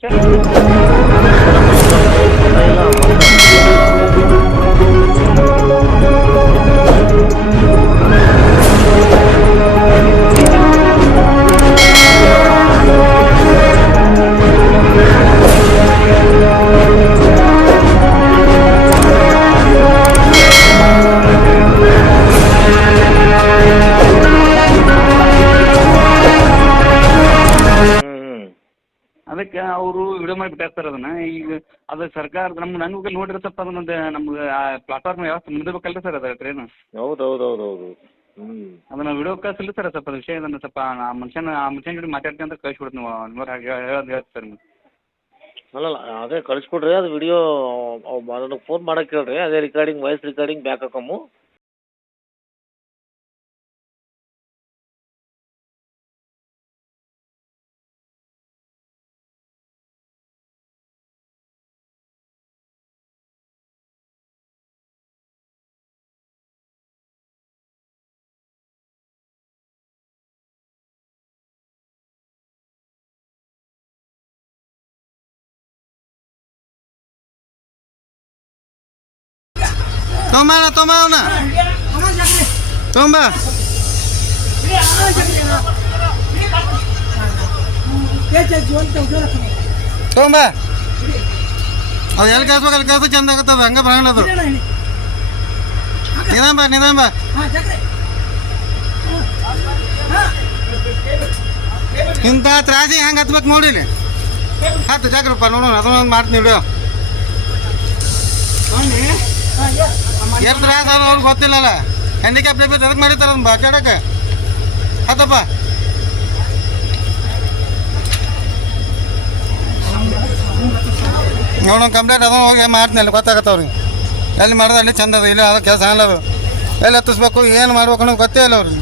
就 ಅದಕ್ಕೆ ಅವರು ವಿಡಿಯೋ ಮಾಡಿ ಸರ್ ಅದನ್ನ. ಈಗ ಅದು ಸರ್ಕಾರ ನಮ್ಮ ನನಗೆ ನೋಡಿದ್ರೆ ಸ್ವಲ್ಪ ಅದನ್ನೊಂದು ನಮ್ಗೆ ಆ ಪ್ಲಾಟ್ಫಾರ್ಮ್ ವ್ಯವಸ್ಥೆ ಮುಂದಿರ್ಬೇಕಲ್ರಿ ಸರ್ ಅದು ಟ್ರೈನ್ ಹೌದು ಹೌದು ಹೌದು ಹೌದು ಅದನ್ನ ವಿಡಿಯೋ ಕಳಿಸಲಿ ಸರ್ ಸ್ವಲ್ಪ ವಿಷಯ ಅದನ್ನ ಸ್ವಲ್ಪ ಆ ಮನುಷ್ಯನ ಆ ಮನುಷ್ಯನ ಜೊತೆ ಮಾತಾಡ್ತೀನಿ ಅಂತ ಕಳಿಸ್ಬಿಡ್ತೀನಿ ನೀವು. ನಿಮ್ಮವ್ರು ಹಾಗೆ ಹೇಳೋದು ಸರ್ ಅಲ್ಲಲ್ಲ ಅದೇ ಕಳಿಸ್ಕೊಡ್ರಿ ಅದು ವಿಡಿಯೋ ಅದನ್ನು ಫೋನ್ ಮಾಡಕ್ಕೆ ಹೇಳ್ರಿ ಅದೇ ರಿಕಾರ್ಡಿಂಗ್ ವಾಯ್ಸ್ ರೆಕಾರ್ಡಿಂಗ್ ಬ್ಯಾಕ್ ಹಾಕಮ್ಮು ತೊಂಬ ತೊಂಬ ಅವನ ತೊಂಬ ತೊಂಬ ಅದು ಎಲ್ಲಿ ಕಳ್ಸ್ಬೇಕು, ಅಲ್ಲಿ ಕಳ್ಸ ಚಂದ ಆಗತ್ತದ ಹಂಗೆ ಬರೋಣ ಅದು. ನಿಧಾನ ನಿಧಾನ ಇಂಥ ತ್ರಾಸಿ ಹೆಂಗೆ ಹತ್ಬೇಕು ನೋಡಿಲಿ ಹತ್ತು ಜಾಗ್ರಪ್ಪ, ನೋಡೋಣ, ಅದನ್ನೊಂದು ಮಾಡ್ತೀನಿ ವಿಡಿಯೋ ಎಷ್ಟು ತ್ರಾಸ ಅವ್ರಿಗೆ ಗೊತ್ತಿಲ್ಲಲ್ಲ. ಹ್ಯಾಂಡಿಕ್ಯಾಪ್ ಲೇಬರ್ ಎದಕ್ಕೆ ಮಾಡಿರ್ತಾರೆ ಅದನ್ನ ಬಾಚಾಡಕ್ಕೆ ಹತ್ತಪ್ಪ ನೋಡೋಣ ಕಂಪ್ಲೇಂಟ್ ಅದನ್ನು ಹೋಗಿ ಮಾಡ್ತೀನಿ ಗೊತ್ತಾಗತ್ತೆ ಅವ್ರಿಗೆ. ಎಲ್ಲಿ ಮಾಡೋದು ಅಲ್ಲಿ ಚಂದ ಅದ, ಇಲ್ಲ ಅದ, ಕೆಲಸ ಅನ್ನೋದು ಎಲ್ಲಿ ಹತ್ತಿಸ್ಬೇಕು, ಏನು ಮಾಡ್ಬೇಕು ಅನ್ನೋದು ಗೊತ್ತೇ ಇಲ್ಲ ಅವ್ರಿಗೆ.